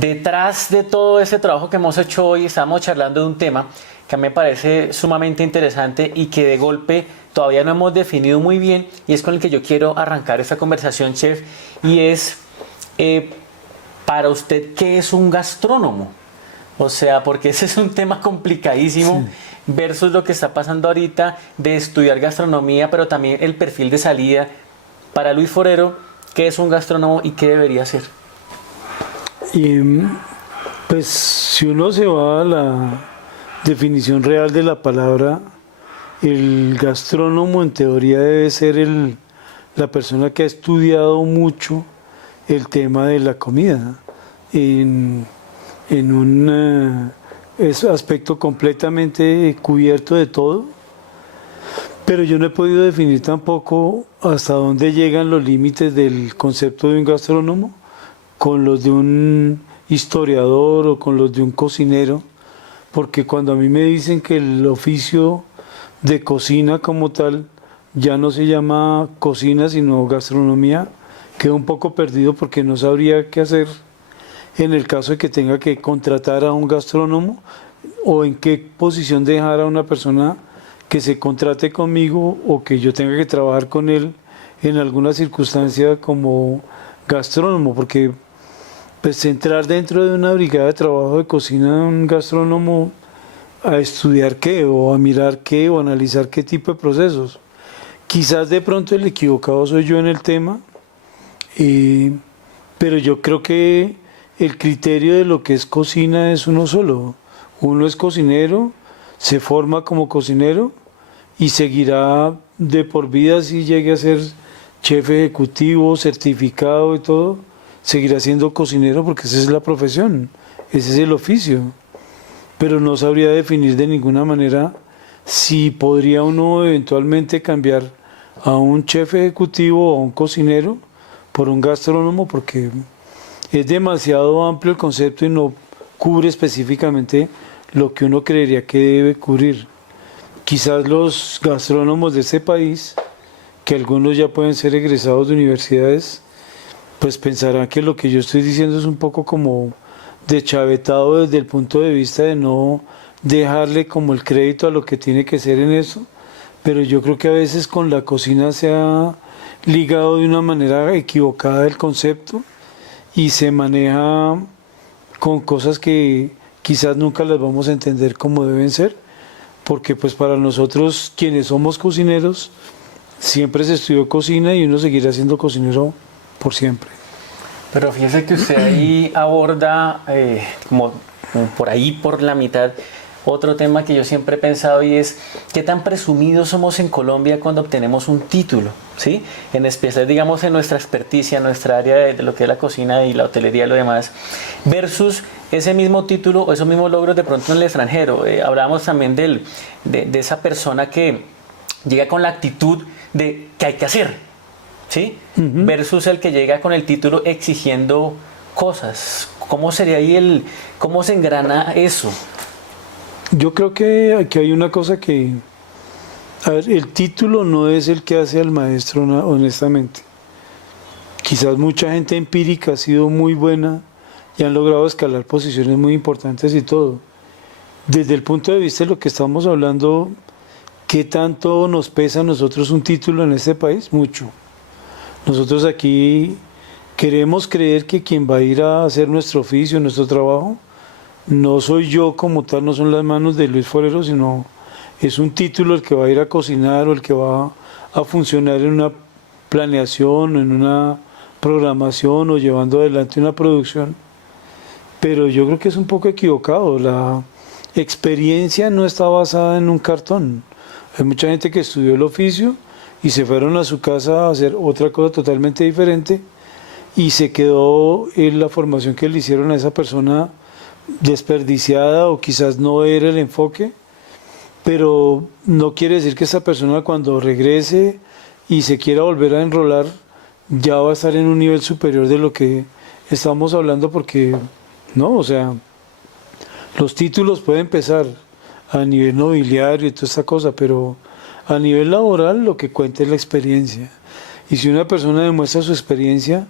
detrás de todo ese trabajo que hemos hecho hoy, estamos charlando de un tema que a mí me parece sumamente interesante y que de golpe todavía no hemos definido muy bien, y es con el que yo quiero arrancar esta conversación, chef, y es, para usted, ¿qué es un gastrónomo? O sea, porque ese es un tema complicadísimo, sí, versus lo que está pasando ahorita de estudiar gastronomía, pero también el perfil de salida. Para Luis Forero, ¿qué es un gastrónomo y qué debería ser? Y pues si uno se va a la definición real de la palabra, el gastrónomo en teoría debe ser la persona que ha estudiado mucho el tema de la comida en un aspecto completamente cubierto de todo, pero yo no he podido definir tampoco hasta dónde llegan los límites del concepto de un gastrónomo con los de un historiador o con los de un cocinero, porque cuando a mí me dicen que el oficio de cocina como tal ya no se llama cocina sino gastronomía, quedo un poco perdido porque no sabría qué hacer en el caso de que tenga que contratar a un gastrónomo o en qué posición dejar a una persona que se contrate conmigo o que yo tenga que trabajar con él en alguna circunstancia como gastrónomo, porque pues entrar dentro de una brigada de trabajo de cocina de un gastrónomo a estudiar qué, o a mirar qué, o a analizar qué tipo de procesos. Quizás de pronto el equivocado soy yo en el tema, pero yo creo que el criterio de lo que es cocina es uno solo. Uno es cocinero, se forma como cocinero y seguirá de por vida si llegue a ser chef ejecutivo, certificado y todo, seguirá siendo cocinero porque esa es la profesión, ese es el oficio. Pero no sabría definir de ninguna manera si podría uno eventualmente cambiar a un chef ejecutivo o a un cocinero por un gastrónomo, porque es demasiado amplio el concepto y no cubre específicamente lo que uno creería que debe cubrir. Quizás los gastrónomos de este país, que algunos ya pueden ser egresados de universidades, pues pensarán que lo que yo estoy diciendo es un poco como deschavetado desde el punto de vista de no dejarle como el crédito a lo que tiene que ser en eso, pero yo creo que a veces con la cocina se ha ligado de una manera equivocada el concepto y se maneja con cosas que quizás nunca las vamos a entender como deben ser, porque pues para nosotros quienes somos cocineros siempre se estudió cocina y uno seguirá siendo cocinero por siempre. Pero fíjese que usted ahí aborda como por ahí por la mitad otro tema que yo siempre he pensado, y es qué tan presumidos somos en Colombia cuando obtenemos un título, ¿sí? En especial, digamos, en nuestra experticia, en nuestra área de lo que es la cocina y la hotelería y lo demás, versus ese mismo título o esos mismos logros de pronto en el extranjero. Hablábamos también de esa persona que llega con la actitud de que hay que hacer, ¿sí? Versus el que llega con el título exigiendo cosas. ¿Cómo sería ahí cómo se engrana eso? Yo creo que aquí hay una cosa que, a ver, el título no es el que hace al maestro, honestamente. Quizás mucha gente empírica ha sido muy buena y han logrado escalar posiciones muy importantes y todo. Desde el punto de vista de lo que estamos hablando, ¿qué tanto nos pesa a nosotros un título en este país? Mucho. Nosotros aquí queremos creer que quien va a ir a hacer nuestro oficio, nuestro trabajo, no soy yo como tal, no son las manos de Luis Forero, sino es un título el que va a ir a cocinar o el que va a funcionar en una planeación o en una programación o llevando adelante una producción. Pero yo creo que es un poco equivocado. La experiencia no está basada en un cartón. Hay mucha gente que estudió el oficio y se fueron a su casa a hacer otra cosa totalmente diferente y se quedó en la formación que le hicieron a esa persona desperdiciada, o quizás no era el enfoque, pero no quiere decir que esa persona cuando regrese y se quiera volver a enrolar ya va a estar en un nivel superior de lo que estamos hablando, porque no, o sea, los títulos pueden empezar a nivel nobiliario y toda esta cosa, pero a nivel laboral lo que cuenta es la experiencia, y si una persona demuestra su experiencia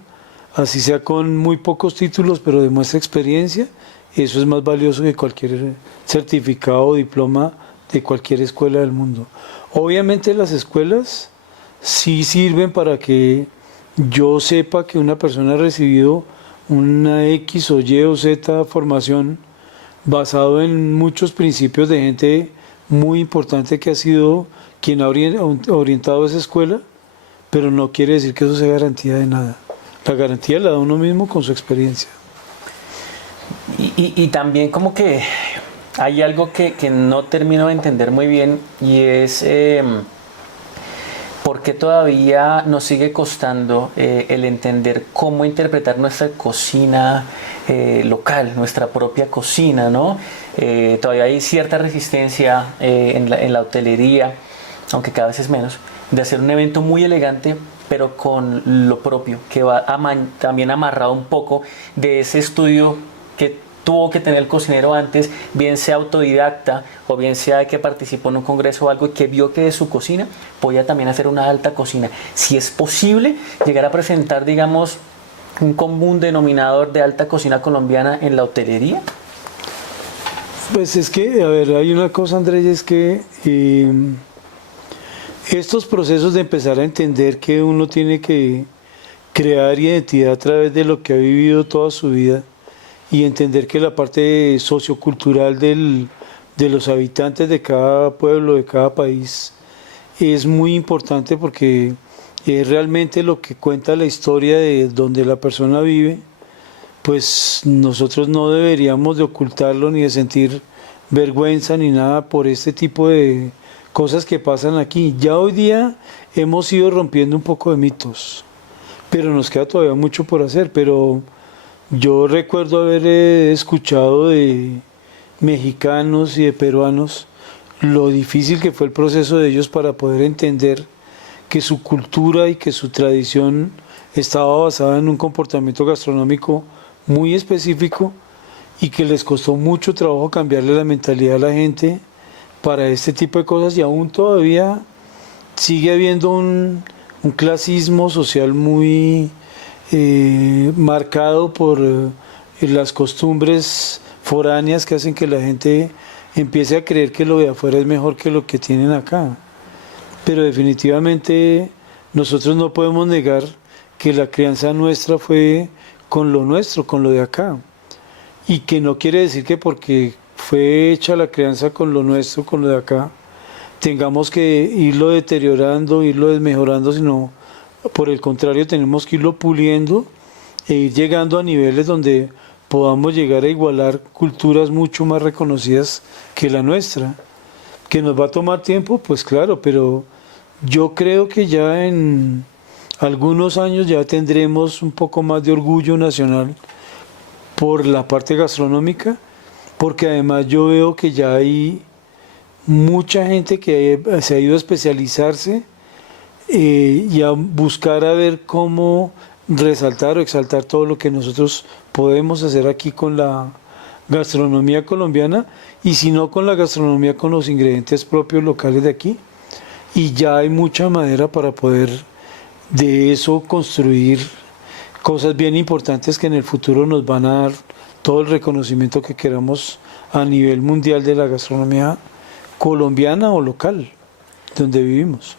así sea con muy pocos títulos, pero demuestra experiencia, eso es más valioso que cualquier certificado o diploma de cualquier escuela del mundo. Obviamente las escuelas sí sirven para que yo sepa que una persona ha recibido una X o Y o Z formación basado en muchos principios de gente muy importante que ha sido quien ha orientado esa escuela, pero no quiere decir que eso sea garantía de nada. La garantía la da uno mismo con su experiencia. Y también como que hay algo que no termino de entender muy bien y es por qué todavía nos sigue costando el entender cómo interpretar nuestra cocina local, nuestra propia cocina, ¿no? Todavía hay cierta resistencia en la hotelería, aunque cada vez es menos, de hacer un evento muy elegante, pero con lo propio, que va también amarrado un poco de ese estudio que tuvo que tener el cocinero antes, bien sea autodidacta o bien sea que participó en un congreso o algo y que vio que de su cocina podía también hacer una alta cocina. Si es posible llegar a presentar, digamos, un común denominador de alta cocina colombiana en la hotelería. Pues es que, a ver, hay una cosa, Andrés, es que estos procesos de empezar a entender que uno tiene que crear identidad a través de lo que ha vivido toda su vida y entender que la parte sociocultural de los habitantes de cada pueblo, de cada país, es muy importante porque es realmente lo que cuenta la historia de donde la persona vive. Pues nosotros no deberíamos de ocultarlo ni de sentir vergüenza ni nada por este tipo de cosas que pasan aquí. Ya hoy día hemos ido rompiendo un poco de mitos, pero nos queda todavía mucho por hacer. Pero yo recuerdo haber escuchado de mexicanos y de peruanos lo difícil que fue el proceso de ellos para poder entender que su cultura y que su tradición estaba basada en un comportamiento gastronómico muy específico y que les costó mucho trabajo cambiarle la mentalidad a la gente para este tipo de cosas, y aún todavía sigue habiendo un clasismo social muy marcado por las costumbres foráneas que hacen que la gente empiece a creer que lo de afuera es mejor que lo que tienen acá. Pero definitivamente nosotros no podemos negar que la crianza nuestra fue con lo nuestro, con lo de acá. Y que no quiere decir que porque fue hecha la crianza con lo nuestro, con lo de acá, tengamos que irlo deteriorando, irlo desmejorando, sino por el contrario tenemos que irlo puliendo e ir llegando a niveles donde podamos llegar a igualar culturas mucho más reconocidas que la nuestra. ¿Que nos va a tomar tiempo? Pues claro, pero yo creo que ya en algunos años ya tendremos un poco más de orgullo nacional por la parte gastronómica, porque además yo veo que ya hay mucha gente que se ha ido a especializarse y a buscar a ver cómo resaltar o exaltar todo lo que nosotros podemos hacer aquí con la gastronomía colombiana, y si no con la gastronomía, con los ingredientes propios locales de aquí. Y ya hay mucha madera para poder de eso construir cosas bien importantes que en el futuro nos van a dar todo el reconocimiento que queramos a nivel mundial de la gastronomía colombiana o local, donde vivimos.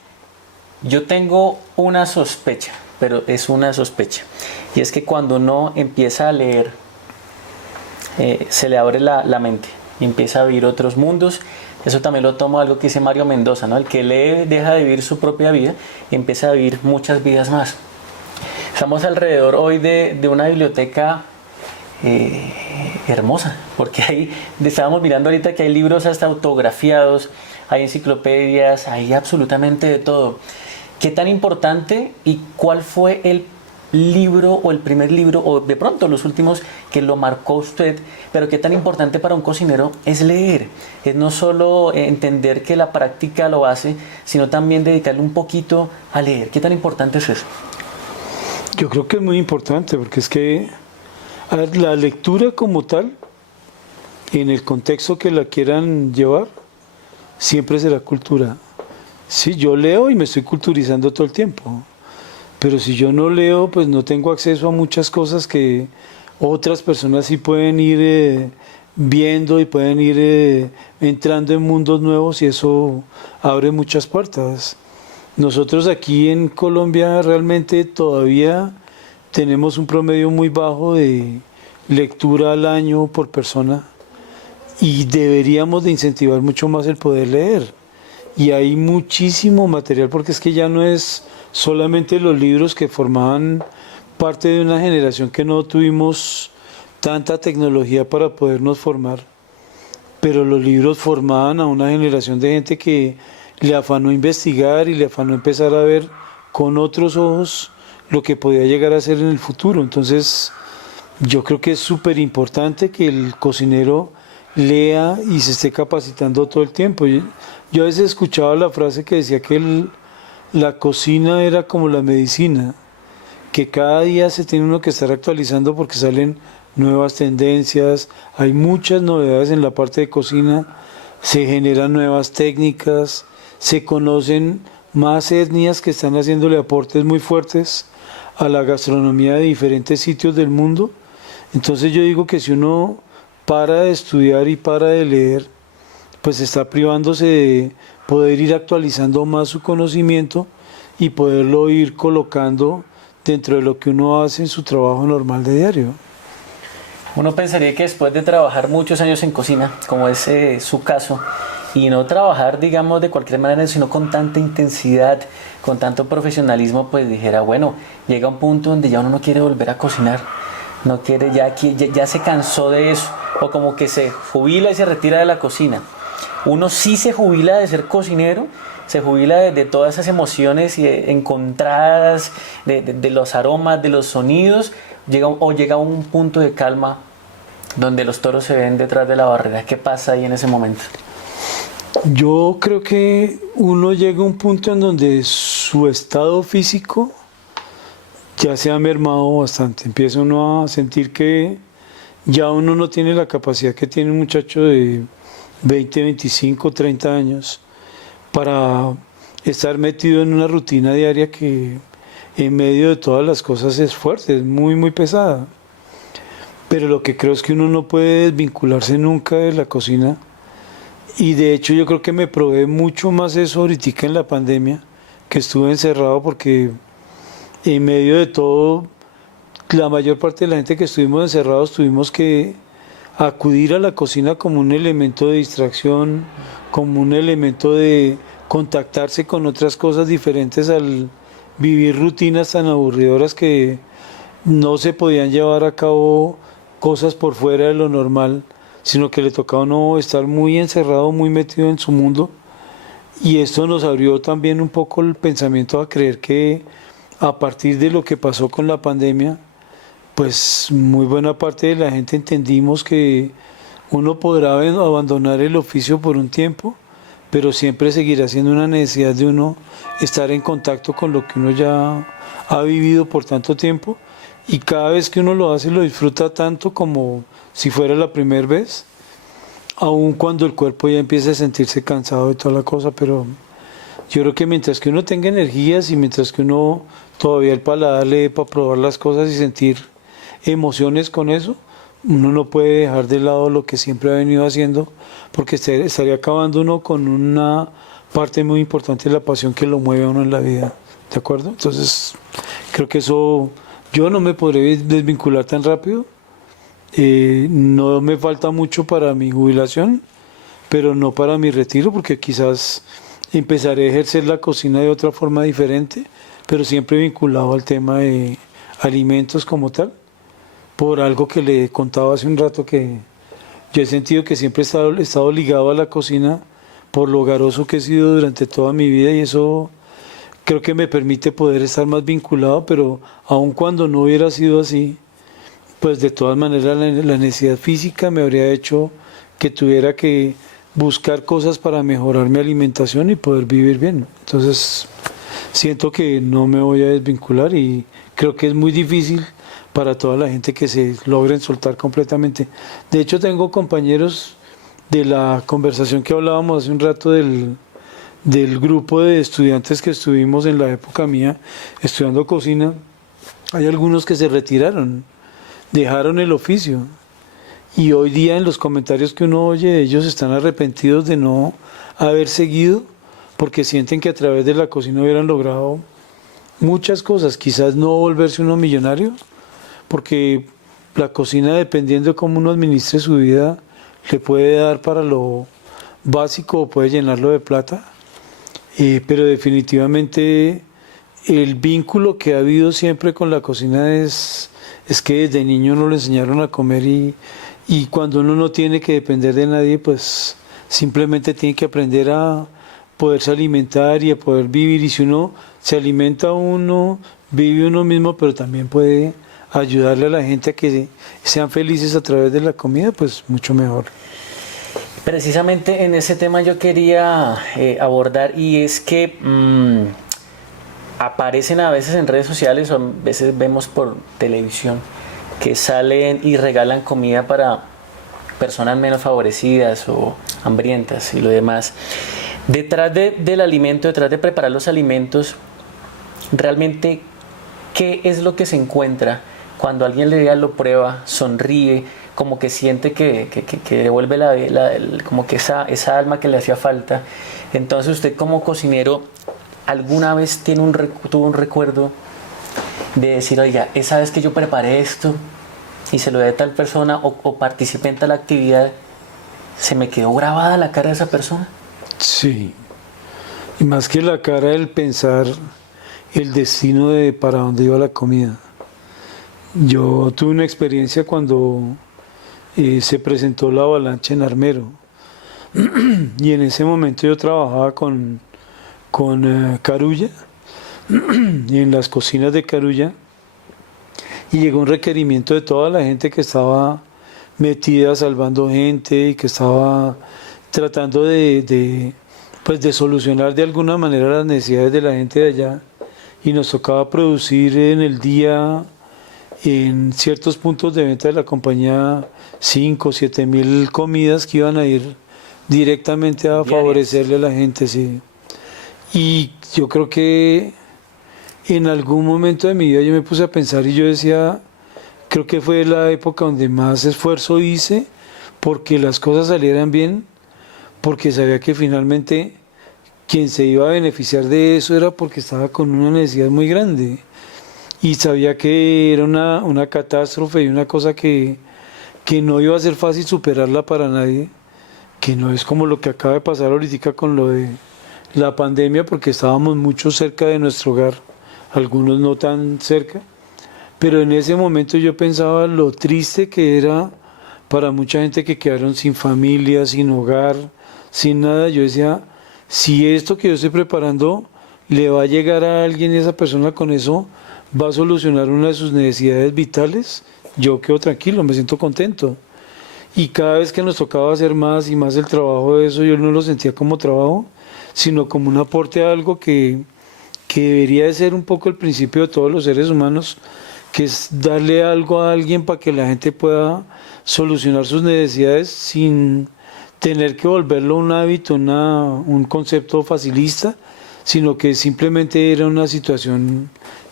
Yo tengo una sospecha, pero es una sospecha, y es que cuando uno empieza a leer, se le abre la mente y empieza a vivir otros mundos. Eso también lo tomo algo que dice Mario Mendoza, ¿no? El que lee deja de vivir su propia vida y empieza a vivir muchas vidas más. Estamos alrededor hoy de una biblioteca hermosa, porque ahí estábamos mirando ahorita que hay libros hasta autografiados, hay enciclopedias, hay absolutamente de todo. ¿Qué tan importante y cuál fue el libro o el primer libro o de pronto los últimos que lo marcó usted? Pero qué tan importante para un cocinero es leer, es no solo entender que la práctica lo hace, sino también dedicarle un poquito a leer. ¿Qué tan importante es eso? Yo creo que es muy importante, porque es que a ver, la lectura como tal, en el contexto que la quieran llevar, siempre será cultura. Sí, yo leo y me estoy culturizando todo el tiempo, pero si yo no leo, pues no tengo acceso a muchas cosas que otras personas sí pueden ir viendo y pueden ir entrando en mundos nuevos y eso abre muchas puertas. Nosotros aquí en Colombia realmente todavía tenemos un promedio muy bajo de lectura al año por persona y deberíamos de incentivar mucho más el poder leer. Y hay muchísimo material porque es que ya no es solamente los libros que formaban parte de una generación que no tuvimos tanta tecnología para podernos formar, pero los libros formaban a una generación de gente que le afanó investigar y le afanó empezar a ver con otros ojos lo que podía llegar a ser en el futuro. Entonces, yo creo que es súper importante que el cocinero lea y se esté capacitando todo el tiempo. Yo a veces escuchaba la frase que decía que la cocina era como la medicina, que cada día se tiene uno que estar actualizando porque salen nuevas tendencias, hay muchas novedades en la parte de cocina, se generan nuevas técnicas, se conocen más etnias que están haciéndole aportes muy fuertes a la gastronomía de diferentes sitios del mundo. Entonces yo digo que si uno para de estudiar y para de leer, pues está privándose de poder ir actualizando más su conocimiento y poderlo ir colocando dentro de lo que uno hace en su trabajo normal de diario. Uno pensaría que después de trabajar muchos años en cocina, como es su caso, y no trabajar, digamos, de cualquier manera, sino con tanta intensidad, con tanto profesionalismo, pues dijera, bueno, llega un punto donde ya uno no quiere volver a cocinar, no quiere, ya se cansó de eso, o como que se jubila y se retira de la cocina. Uno sí se jubila de ser cocinero, se jubila de todas esas emociones encontradas, de los aromas, de los sonidos, llega a un punto de calma donde los toros se ven detrás de la barrera. ¿Qué pasa ahí en ese momento? Yo creo que uno llega a un punto en donde su estado físico ya se ha mermado bastante. Empieza uno a sentir que ya uno no tiene la capacidad que tiene un muchacho de 20, 25, 30 años para estar metido en una rutina diaria que en medio de todas las cosas es fuerte, es muy, muy pesada. Pero lo que creo es que uno no puede desvincularse nunca de la cocina. Y de hecho yo creo que me probé mucho más eso ahorita en la pandemia, que estuve encerrado porque en medio de todo, la mayor parte de la gente que estuvimos encerrados tuvimos que acudir a la cocina como un elemento de distracción, como un elemento de contactarse con otras cosas diferentes al vivir rutinas tan aburridoras que no se podían llevar a cabo cosas por fuera de lo normal, sino que le tocaba a uno estar muy encerrado, muy metido en su mundo. Y esto nos abrió también un poco el pensamiento a creer que a partir de lo que pasó con la pandemia, pues muy buena parte de la gente entendimos que uno podrá abandonar el oficio por un tiempo, pero siempre seguirá siendo una necesidad de uno estar en contacto con lo que uno ya ha vivido por tanto tiempo, y cada vez que uno lo hace lo disfruta tanto como si fuera la primera vez, aun cuando el cuerpo ya empieza a sentirse cansado de toda la cosa. Pero yo creo que mientras que uno tenga energías y mientras que uno todavía el paladar le dé para probar las cosas y sentir emociones con eso, uno no puede dejar de lado lo que siempre ha venido haciendo, porque estaría acabando uno con una parte muy importante de la pasión que lo mueve a uno en la vida, ¿de acuerdo? Entonces creo que eso, yo no me podré desvincular tan rápido, no me falta mucho para mi jubilación, pero no para mi retiro, porque quizás empezaré a ejercer la cocina de otra forma diferente, pero siempre vinculado al tema de alimentos como tal, por algo que le contaba hace un rato, que yo he sentido que siempre he estado ligado a la cocina por lo hogaroso que he sido durante toda mi vida, y eso creo que me permite poder estar más vinculado. Pero aun cuando no hubiera sido así, pues de todas maneras la necesidad física me habría hecho que tuviera que buscar cosas para mejorar mi alimentación y poder vivir bien. Entonces siento que no me voy a desvincular, y creo que es muy difícil para toda la gente que se logren soltar completamente. De hecho, tengo compañeros de la conversación que hablábamos hace un rato del grupo de estudiantes que estuvimos en la época mía estudiando cocina, hay algunos que se retiraron, dejaron el oficio. Y hoy día en los comentarios que uno oye, ellos están arrepentidos de no haber seguido, porque sienten que a través de la cocina hubieran logrado muchas cosas, quizás no volverse uno millonario, porque la cocina, dependiendo de cómo uno administre su vida, le puede dar para lo básico o puede llenarlo de plata, pero definitivamente el vínculo que ha habido siempre con la cocina es que desde niño no le enseñaron a comer y cuando uno no tiene que depender de nadie, pues simplemente tiene que aprender a poderse alimentar y a poder vivir. Y si uno se alimenta uno, vive uno mismo, pero también puede ayudarle a la gente a que sean felices a través de la comida, pues mucho mejor. Precisamente en ese tema yo quería abordar, y es que aparecen a veces en redes sociales o a veces vemos por televisión que salen y regalan comida para personas menos favorecidas o hambrientas y lo demás. Detrás del alimento, detrás de preparar los alimentos, realmente, ¿qué es lo que se encuentra cuando alguien lo prueba, sonríe, como que siente que devuelve como que esa alma que le hacía falta? Entonces usted como cocinero, ¿alguna vez tuvo un recuerdo de decir, oiga, esa vez que yo preparé esto y se lo di a tal persona o participé en tal actividad, se me quedó grabada la cara de esa persona? Sí, y más que la cara, el pensar el destino de para dónde iba la comida. Yo tuve una experiencia cuando se presentó la avalancha en Armero y en ese momento yo trabajaba con Carulla y en las cocinas de Carulla, y llegó un requerimiento de toda la gente que estaba metida salvando gente y que estaba tratando pues de solucionar de alguna manera las necesidades de la gente de allá, y nos tocaba producir en el día en ciertos puntos de venta de la compañía 5 o 7 mil comidas que iban a ir directamente a favorecerle a la gente, sí. Y yo creo que en algún momento de mi vida yo me puse a pensar y yo decía, creo que fue la época donde más esfuerzo hice porque las cosas salieran bien, porque sabía que finalmente quien se iba a beneficiar de eso era porque estaba con una necesidad muy grande y sabía que era una catástrofe y una cosa que no iba a ser fácil superarla para nadie, que no es como lo que acaba de pasar ahorita con lo de la pandemia, porque estábamos mucho cerca de nuestro hogar, algunos no tan cerca, pero en ese momento yo pensaba lo triste que era para mucha gente que quedaron sin familia, sin hogar, sin nada. Yo decía, si esto que yo estoy preparando le va a llegar a alguien y esa persona con eso va a solucionar una de sus necesidades vitales, yo quedo tranquilo, me siento contento. Y cada vez que nos tocaba hacer más y más el trabajo de eso, yo no lo sentía como trabajo, sino como un aporte a algo que debería de ser un poco el principio de todos los seres humanos, que es darle algo a alguien para que la gente pueda solucionar sus necesidades sin tener que volverlo un hábito, un concepto facilista, sino que simplemente era una situación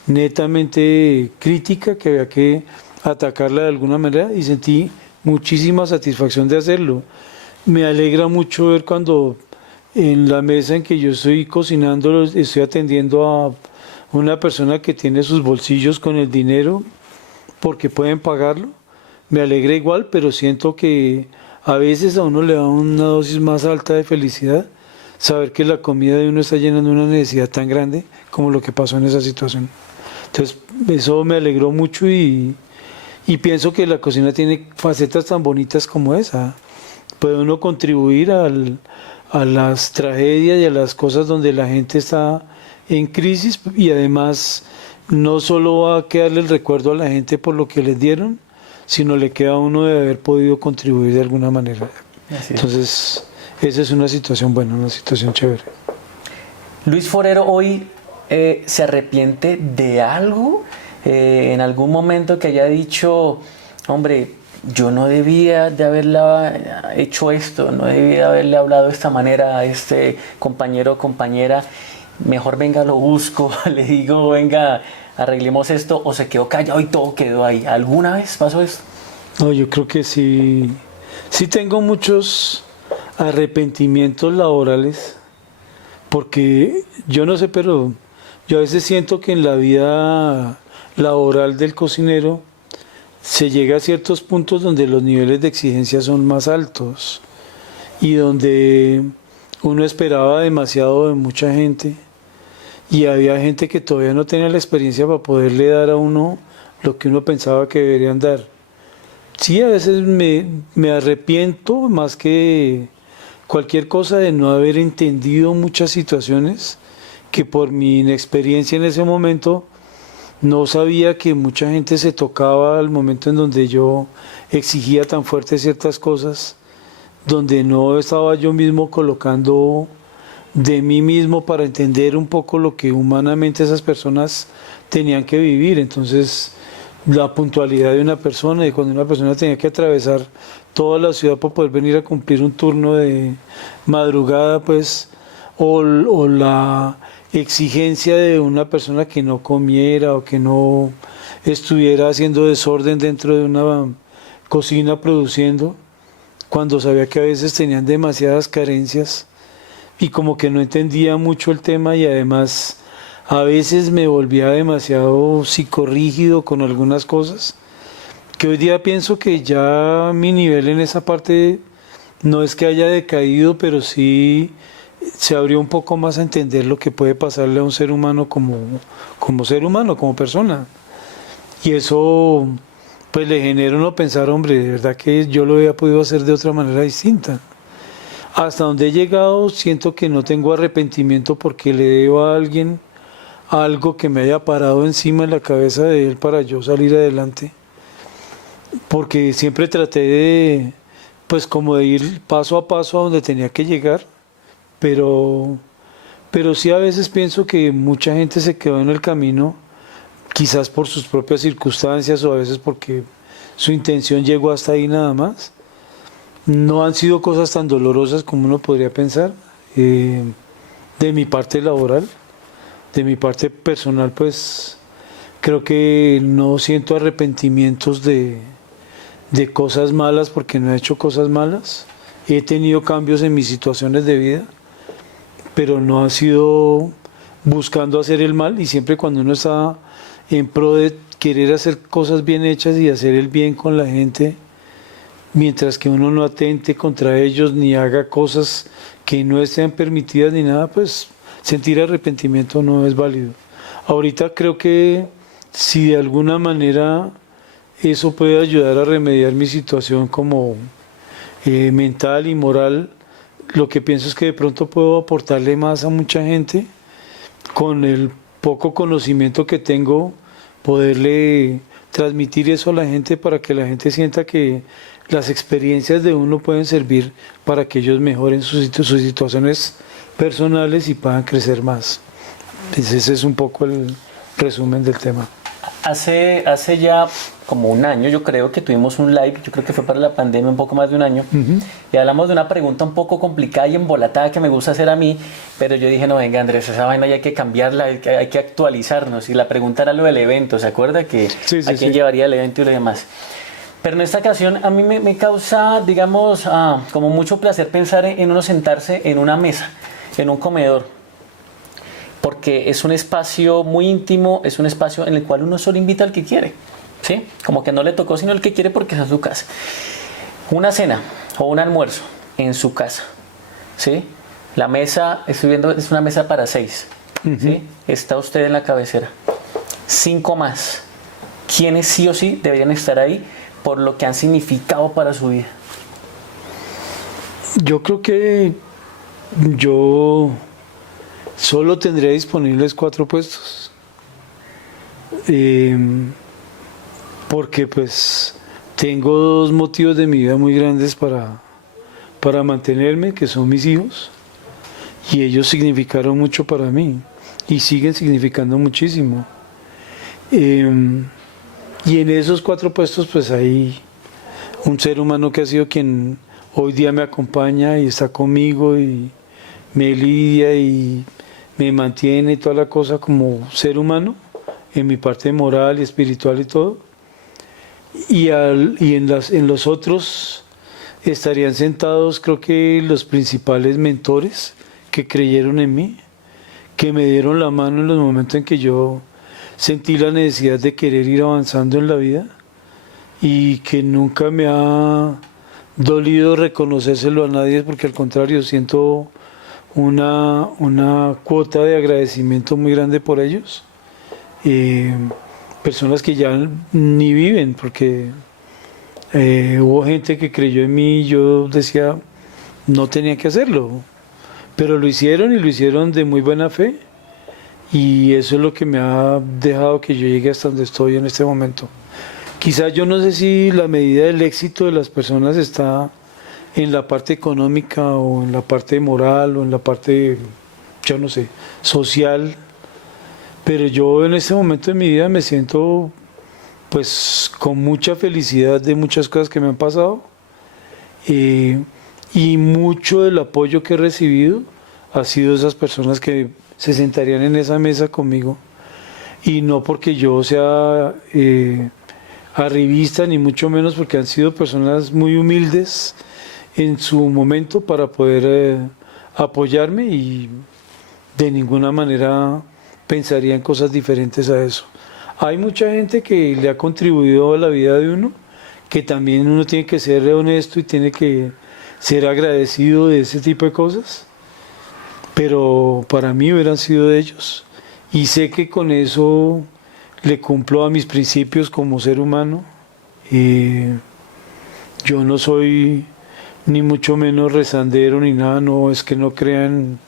netamente crítica que había que atacarla de alguna manera, y sentí muchísima satisfacción de hacerlo. Me alegra mucho ver cuando en la mesa en que yo estoy cocinando estoy atendiendo a una persona que tiene sus bolsillos con el dinero porque pueden pagarlo. Me alegra igual, pero siento que a veces a uno le da una dosis más alta de felicidad saber que la comida de uno está llenando una necesidad tan grande como lo que pasó en esa situación. Entonces eso me alegró mucho y pienso que la cocina tiene facetas tan bonitas como esa. Puede uno contribuir a las tragedias y a las cosas donde la gente está en crisis, y además no solo va a quedarle el recuerdo a la gente por lo que les dieron, sino le queda a uno de haber podido contribuir de alguna manera. Entonces, esa es una situación buena, una situación chévere. Luis Forero hoy se arrepiente de algo, en algún momento que haya dicho, hombre, yo no debía de haberla hecho esto, no debía haberle hablado de esta manera a este compañero o compañera, mejor venga, lo busco, le digo, venga, arreglemos esto, o se quedó callado y todo quedó ahí. ¿Alguna vez pasó esto? No, yo creo que sí, sí tengo muchos arrepentimientos laborales, porque yo no sé, pero yo a veces siento que en la vida laboral del cocinero se llega a ciertos puntos donde los niveles de exigencia son más altos y donde uno esperaba demasiado de mucha gente y había gente que todavía no tenía la experiencia para poderle dar a uno lo que uno pensaba que deberían dar. Sí, a veces me arrepiento más que cualquier cosa de no haber entendido muchas situaciones que por mi inexperiencia en ese momento no sabía que mucha gente se tocaba al momento en donde yo exigía tan fuerte ciertas cosas, donde no estaba yo mismo colocando de mí mismo para entender un poco lo que humanamente esas personas tenían que vivir. Entonces, la puntualidad de una persona, y cuando una persona tenía que atravesar toda la ciudad para poder venir a cumplir un turno de madrugada, pues, o la exigencia de una persona que no comiera o que no estuviera haciendo desorden dentro de una cocina produciendo, cuando sabía que a veces tenían demasiadas carencias y como que no entendía mucho el tema, y además a veces me volvía demasiado psicorrígido con algunas cosas, que hoy día pienso que ya mi nivel en esa parte no es que haya decaído, pero sí se abrió un poco más a entender lo que puede pasarle a un ser humano como ser humano, como persona. Y eso pues le genera a uno pensar, hombre, de verdad que yo lo había podido hacer de otra manera distinta. Hasta donde he llegado siento que no tengo arrepentimiento porque le debo a alguien algo que me haya parado encima de la cabeza de él para yo salir adelante. Porque siempre traté de, pues como de ir paso a paso a donde tenía que llegar. Pero sí a veces pienso que mucha gente se quedó en el camino, quizás por sus propias circunstancias o a veces porque su intención llegó hasta ahí nada más. No han sido cosas tan dolorosas como uno podría pensar. De mi parte laboral, de mi parte personal, pues creo que no siento arrepentimientos de cosas malas porque no he hecho cosas malas. He tenido cambios en mis situaciones de vida, pero no ha sido buscando hacer el mal, y siempre cuando uno está en pro de querer hacer cosas bien hechas y hacer el bien con la gente, mientras que uno no atente contra ellos ni haga cosas que no estén permitidas ni nada, pues sentir arrepentimiento no es válido. Ahorita creo que si de alguna manera eso puede ayudar a remediar mi situación como mental y moral, lo que pienso es que de pronto puedo aportarle más a mucha gente con el poco conocimiento que tengo, poderle transmitir eso a la gente para que la gente sienta que las experiencias de uno pueden servir para que ellos mejoren sus situaciones personales y puedan crecer más. Pues ese es un poco el resumen del tema. Hace ya como un año, yo creo que tuvimos un live, yo creo que fue para la pandemia, un poco más de un año, y hablamos de una pregunta un poco complicada y embolatada que me gusta hacer a mí, pero yo dije, no, venga Andrés, esa vaina ya hay que cambiarla, hay que actualizarnos, y la pregunta era lo del evento, ¿se acuerda? Que a quién llevaría el evento y lo demás. Pero en esta ocasión a mí me causa, digamos, como mucho placer pensar en uno sentarse en una mesa, en un comedor, porque es un espacio muy íntimo, es un espacio en el cual uno solo invita al que quiere, ¿sí? Como que no le tocó sino el que quiere porque es a su casa. Una cena o un almuerzo en su casa, ¿sí? La mesa, estoy viendo, es una mesa para 6, ¿sí? Está usted en la cabecera. 5 más. ¿Quiénes sí o sí deberían estar ahí por lo que han significado para su vida? Yo creo que yo solo tendría disponibles 4 puestos, porque pues tengo 2 motivos de mi vida muy grandes para mantenerme, que son mis hijos, y ellos significaron mucho para mí y siguen significando muchísimo. Y en esos 4 puestos pues hay un ser humano que ha sido quien hoy día me acompaña y está conmigo y me lidia y me mantiene toda la cosa como ser humano, en mi parte moral y espiritual y todo. Y en los otros estarían sentados, creo que los principales mentores que creyeron en mí, que me dieron la mano en los momentos en que yo sentí la necesidad de querer ir avanzando en la vida y que nunca me ha dolido reconocérselo a nadie, porque al contrario siento una cuota de agradecimiento muy grande por ellos. Personas que ya ni viven, porque hubo gente que creyó en mí y yo decía, no tenía que hacerlo, pero lo hicieron y lo hicieron de muy buena fe, y eso es lo que me ha dejado que yo llegue hasta donde estoy en este momento. Quizás yo no sé si la medida del éxito de las personas está en la parte económica o en la parte moral o en la parte, yo no sé, social, pero yo en este momento de mi vida me siento pues con mucha felicidad de muchas cosas que me han pasado, y mucho del apoyo que he recibido ha sido esas personas que se sentarían en esa mesa conmigo, y no porque yo sea arribista, ni mucho menos, porque han sido personas muy humildes en su momento para poder apoyarme, y de ninguna manera pensaría en cosas diferentes a eso. Hay mucha gente que le ha contribuido a la vida de uno, que también uno tiene que ser honesto y tiene que ser agradecido de ese tipo de cosas, pero para mí hubieran sido de ellos, y sé que con eso le cumplo a mis principios como ser humano. Yo no soy ni mucho menos rezandero ni nada, no es que no crean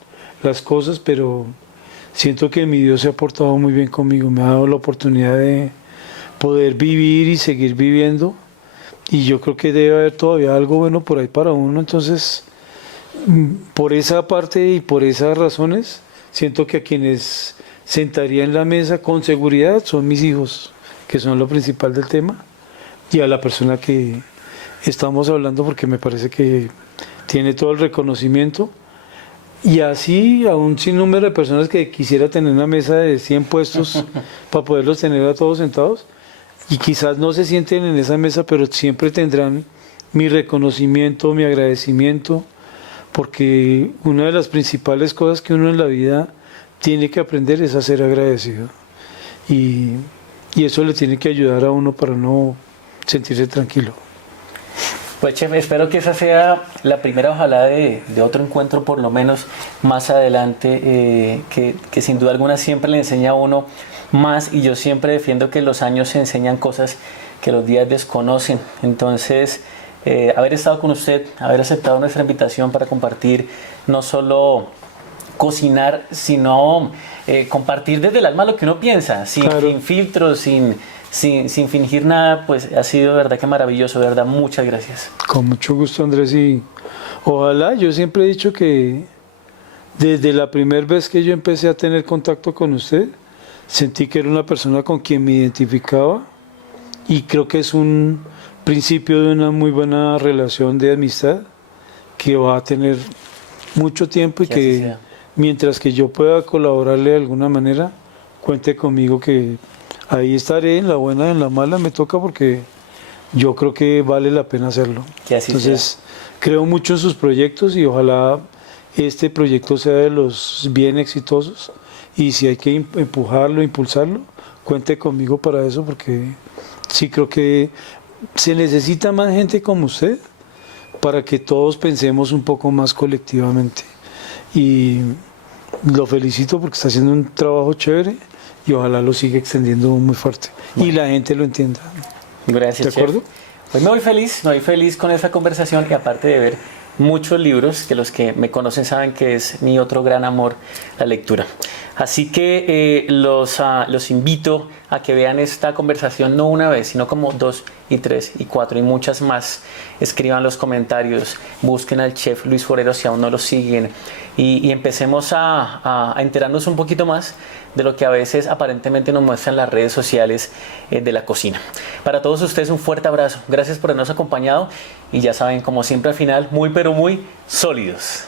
las cosas, pero siento que mi Dios se ha portado muy bien conmigo, me ha dado la oportunidad de poder vivir y seguir viviendo, y yo creo que debe haber todavía algo bueno por ahí para uno. Entonces, por esa parte y por esas razones, siento que a quienes sentaría en la mesa con seguridad son mis hijos, que son lo principal del tema, y a la persona que estamos hablando, porque me parece que tiene todo el reconocimiento, y así a un sinnúmero de personas que quisiera tener una mesa de 100 puestos para poderlos tener a todos sentados, y quizás no se sienten en esa mesa, pero siempre tendrán mi reconocimiento, mi agradecimiento, porque una de las principales cosas que uno en la vida tiene que aprender es a ser agradecido, y eso le tiene que ayudar a uno para no sentirse tranquilo. Pues chef, espero que esa sea la primera, ojalá, de otro encuentro por lo menos más adelante, que sin duda alguna siempre le enseña a uno más, y yo siempre defiendo que los años se enseñan cosas que los días desconocen. Entonces, haber estado con usted, haber aceptado nuestra invitación para compartir no solo cocinar, sino compartir desde el alma lo que uno piensa, sin filtros, sin fingir nada, pues ha sido de verdad que maravilloso, de verdad, muchas gracias. Con mucho gusto, Andrés, y ojalá, yo siempre he dicho que desde la primera vez que yo empecé a tener contacto con usted, sentí que era una persona con quien me identificaba, y creo que es un principio de una muy buena relación de amistad que va a tener mucho tiempo, y que mientras que yo pueda colaborarle de alguna manera, cuente conmigo, que ahí estaré, en la buena y en la mala, me toca, porque yo creo que vale la pena hacerlo. Entonces, creo mucho en sus proyectos, y ojalá este proyecto sea de los bien exitosos, y si hay que empujarlo, impulsarlo, cuente conmigo para eso, porque sí creo que se necesita más gente como usted para que todos pensemos un poco más colectivamente, y lo felicito porque está haciendo un trabajo chévere, y ojalá lo siga extendiendo muy fuerte, y la gente lo entienda. Gracias, ¿de acuerdo? Chef. Pues me voy feliz con esta conversación, y aparte de ver muchos libros, que los que me conocen saben que es mi otro gran amor, la lectura. Así que los invito a que vean esta conversación no una vez, sino como 2 y 3 y 4 y muchas más. Escriban los comentarios, busquen al chef Luis Forero si aún no lo siguen y empecemos a enterarnos un poquito más de lo que a veces aparentemente nos muestran las redes sociales de la cocina. Para todos ustedes un fuerte abrazo, gracias por habernos acompañado y ya saben, como siempre al final, muy pero muy sólidos.